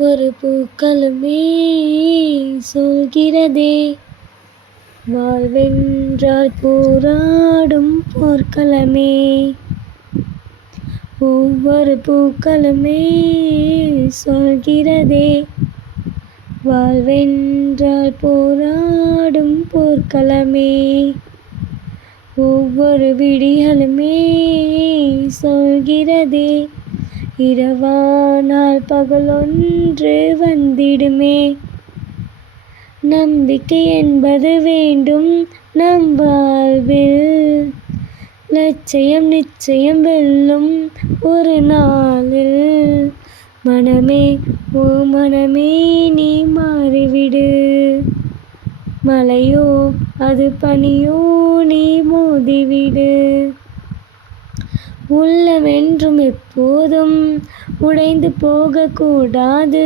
ஒவ்வொரு பூக்களுமே சொல்கிறதே, வாழ்வென்றால் போராடும் போர்க்களமே. ஒவ்வொரு பூக்களுமே சொல்கிறதே, வாழ்வென்றால் போராடும் போர்க்களமே. ஒவ்வொரு விடியலுமே சொல்கிறதே, இரவானால் பகலொன்று வந்திடுமே. நம்பிக்கை என்பது வேண்டும் நம் வாழ்வில், லட்சியம் நிச்சயம் வெல்லும் ஒரு நாளில். மனமே ஓ மனமே நீ மாறிவிடு, மழையோ அது பனியோ நீ மோதிவிடு. உள்ளமென்றும் எப்போதும் உடைந்து போகக்கூடாது,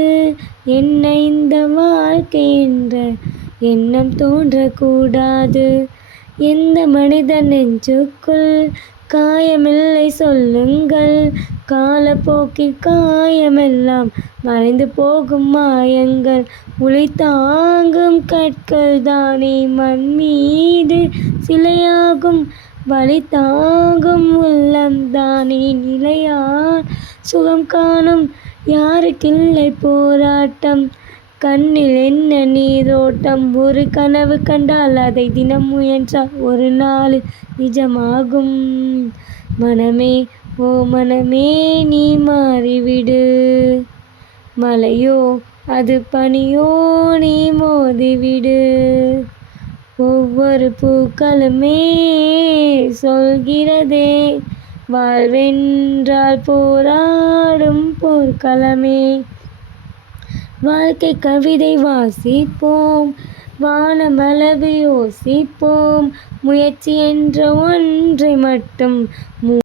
என்ன இந்த வாழ்க்கை என்ற எண்ணம் தோன்றக்கூடாது. எந்த மனிதன் நெஞ்சுக்குள் காயமில்லை சொல்லுங்கள், காலப்போக்கில் காயமெல்லாம் மறைந்து போகும் மாயங்கள். உளி தாங்கும் கற்கள் தானே மண் மீது சிலையாகும், வலி தாங்கும் உள்ளம் தானே நிலையான் சுகம் காணும். யாருக்கில்லை போராட்டம், கண்ணில் என்ன நீரோட்டம். ஒரு கனவு கண்டால் அதை தினம் முயன்றால் ஒரு நாளில் நிஜமாகும். மனமே ஓ மனமே நீ மாறிவிடு, மழையோ அது பனியோ நீ மோதிவிடு. ஒவ்வொரு பூக்களுமே சொல்கிறதே, வாழ்வென்றால் போராடும் போர்க்களமே. வாழ்க்கை கவிதை வாசிப்போம், வானமளவு யோசிப்போம், முயற்சி என்ற ஒன்றை மட்டும்